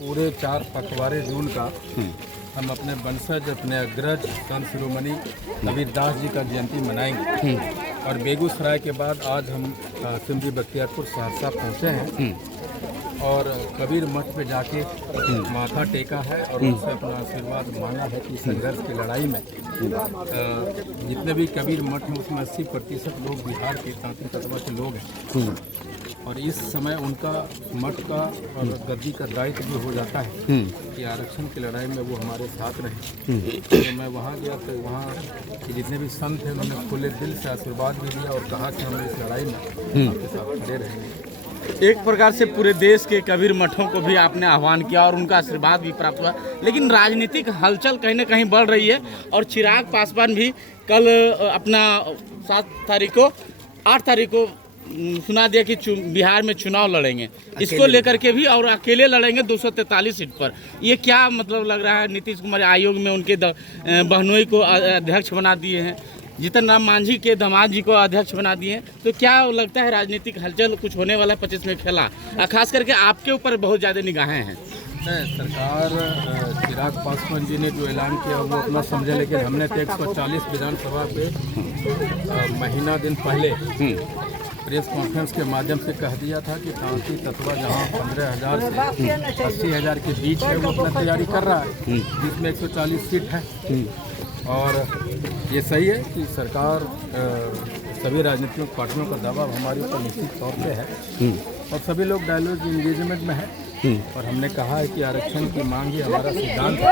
पूरे 4 पखवाड़े जून का हम अपने वंशज अपने अग्रज संत शिरोमणि कबीरदास जी का जयंती मनाएंगे। और बेगूसराय के बाद आज हम सिमरी बख्तियारपुर सहरसा पहुँचे हैं और कबीर मठ पे जाके माथा टेका है और उनसे अपना आशीर्वाद मांगा है कि संघर्ष की लड़ाई में जितने भी कबीर मठ हैं उसमें 80% लोग बिहार के तांती तत्वा के लोग हैं और इस समय उनका मठ का और गद्दी का दायित्व भी हो जाता है कि आरक्षण की लड़ाई में वो हमारे साथ रहे। तो मैं वहाँ गया तो वहाँ के जितने भी संत हैं उन्होंने खुले दिल से आशीर्वाद भी दिया और कहा कि हम इस लड़ाई में आपके साथ खड़े रहेंगे। एक प्रकार से पूरे देश के कबीर मठों को भी आपने आह्वान किया और उनका आशीर्वाद भी प्राप्त हुआ, लेकिन राजनीतिक हलचल कहीं ना कहीं बढ़ रही है और चिराग पासवान भी कल अपना 8 तारीख को सुना दिया कि बिहार में चुनाव लड़ेंगे, इसको लेकर के भी और अकेले लड़ेंगे 243 सीट पर। ये क्या मतलब लग रहा है? नीतीश कुमार आयोग में उनके बहनोई को अध्यक्ष बना दिए हैं, जीतन राम मांझी के दामाद जी को अध्यक्ष बना दिए हैं, तो क्या लगता है राजनीतिक हलचल कुछ होने वाला 25 में खेला? खास करके आपके ऊपर बहुत ज़्यादा निगाहें हैं। सरकार चिराग पासवान जी ने जो ऐलान किया वो अपना समझे, लेकिन हमने तो 140 विधानसभा पे महीना दिन पहले प्रेस कॉन्फ्रेंस के माध्यम से कह दिया था कि तांती तत्वा जहां 15,000 से 80,000 के बीच है वो अपना तैयारी कर रहा है, जिसमें 140 सीट है। और ये सही है कि सरकार सभी राजनीतिक पार्टियों का दबाव हमारे ऊपर निश्चित तौर पे है और सभी लोग डायलॉग इंगेजमेंट में है और हमने कहा है कि आरक्षण की मांग ही हमारा सिद्धांत है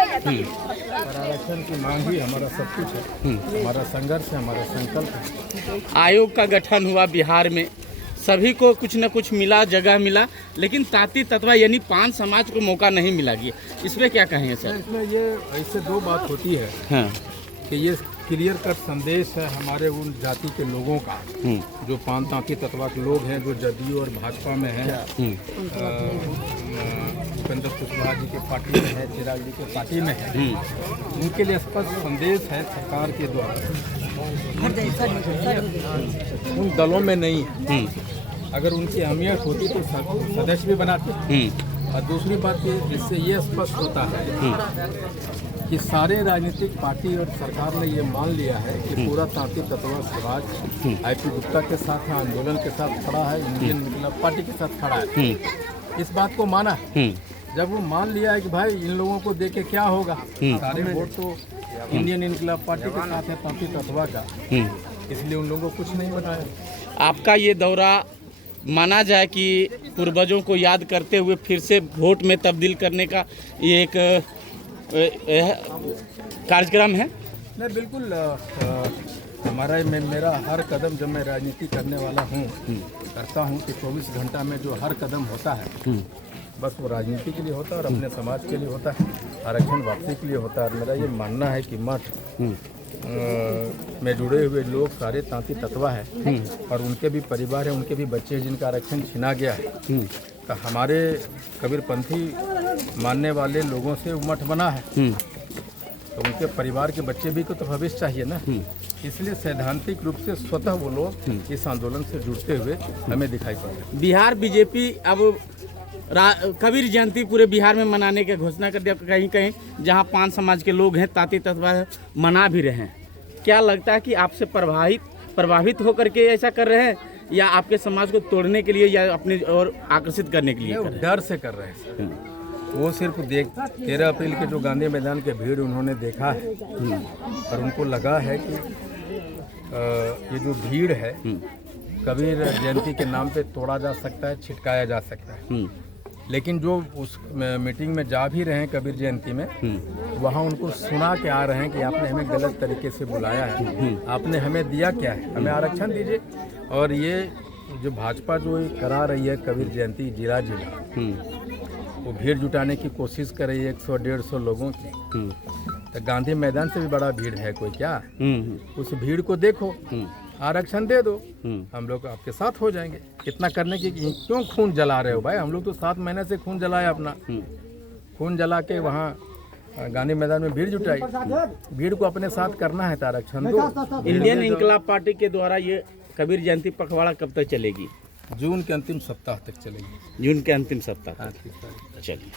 और आरक्षण की मांग ही हमारा सब कुछ है, हमारा संघर्ष है, हमारा संकल्प है। आयोग का गठन हुआ बिहार में, सभी को कुछ न कुछ मिला, जगह मिला, लेकिन तांती तत्वा यानी 5 समाज को मौका नहीं मिला गया, इसमें क्या कहें सर? इसमें ये ऐसे 2 बात होती है कि ये क्लियर कट संदेश है हमारे उन जाति के लोगों का जो 5 तांती तत्वा के लोग हैं, जो जदयू और भाजपा में हैं, उपेंद्र कुशवाहा जी के पार्टी में है, चिराग जी के पार्टी में है, उनके लिए स्पष्ट संदेश है सरकार के द्वारा उन दलों में नहीं है। अगर उनकी अहमियत होती तो सदस्य भी बनाते। और दूसरी बात इससे ये स्पष्ट होता है कि सारे राजनीतिक पार्टी और सरकार ने ये मान लिया है कि पूरा तांती तत्वा समाज आईपी गुप्ता के साथ है, आंदोलन के साथ खड़ा है, इंडियन इनकलाब पार्टी के साथ खड़ा है। इस बात को माना है। जब वो मान लिया है कि भाई इन लोगों को देख के क्या होगा, सारे वोट तो इंडियन इनकलाब पार्टी के साथ है तांती तत्वा का, इसलिए उन लोगों को कुछ नहीं बताया। आपका ये दौरा माना जाए कि पूर्वजों को याद करते हुए फिर से वोट में तब्दील करने का ये एक कार्यक्रम है? नहीं, बिल्कुल मेरा हर कदम जब मैं राजनीति करने वाला हूँ करता हूँ कि 24 घंटा में जो हर कदम होता है बस वो राजनीति के लिए होता है और अपने समाज के लिए होता है, आरक्षण वापसी के लिए होता है। और मेरा ये मानना है कि मठ में जुड़े हुए लोग सारे तांती तत्वा है और उनके भी परिवार है, उनके भी बच्चे हैं जिनका आरक्षण छीना गया है। तो हमारे कबीरपंथी मानने वाले लोगों से मठ बना है तो उनके परिवार के बच्चे भी को तो भविष्य चाहिए ना, इसलिए सैद्धांतिक रूप से स्वतः वो लोग इस आंदोलन से जुड़ते हुए हमें दिखाई पड़ रहे। बिहार बीजेपी अब कबीर जयंती पूरे बिहार में मनाने की घोषणा कर दिया, कहीं कहीं जहां 5 समाज के लोग हैं तांती तत्वा मना भी रहे हैं। क्या लगता है कि आपसे प्रभावित होकर के ऐसा कर रहे हैं या आपके समाज को तोड़ने के लिए या अपने और आकर्षित करने के लिए? डर से कर रहे हैं। वो सिर्फ 13 अप्रैल के जो गांधी मैदान के भीड़ उन्होंने देखा है और उनको लगा है कि ये जो भीड़ है कबीर जयंती के नाम पे तोड़ा जा सकता है, छिटकाया जा सकता है। लेकिन जो उस मीटिंग में जा भी रहे हैं कबीर जयंती में, वहाँ उनको सुना के आ रहे हैं कि आपने हमें गलत तरीके से बुलाया है, आपने हमें दिया क्या है, हमें आरक्षण दीजिए। और ये जो भाजपा जो करा रही है कबीर जयंती जिला वो भीड़ जुटाने की कोशिश कर रही है 100-150 लोगों की, तो गांधी मैदान से भी बड़ा भीड़ है कोई क्या? उस भीड़ को देखो, आरक्षण दे दो, हम लोग आपके साथ हो जाएंगे। इतना करने की क्यों खून जला रहे हो भाई? हम लोग तो 7 महीने से खून जलाया, अपना खून जला के वहाँ गांधी मैदान में भीड़ जुटाई। भीड़ को अपने साथ करना है तो आरक्षण दो। इंडियन इनकलाब पार्टी के द्वारा ये कबीर जयंती पखवाड़ा कब तक चलेगी? जून के अंतिम सप्ताह तक चलेगी। जून के अंतिम सप्ताह तक। हाँ, चलिए।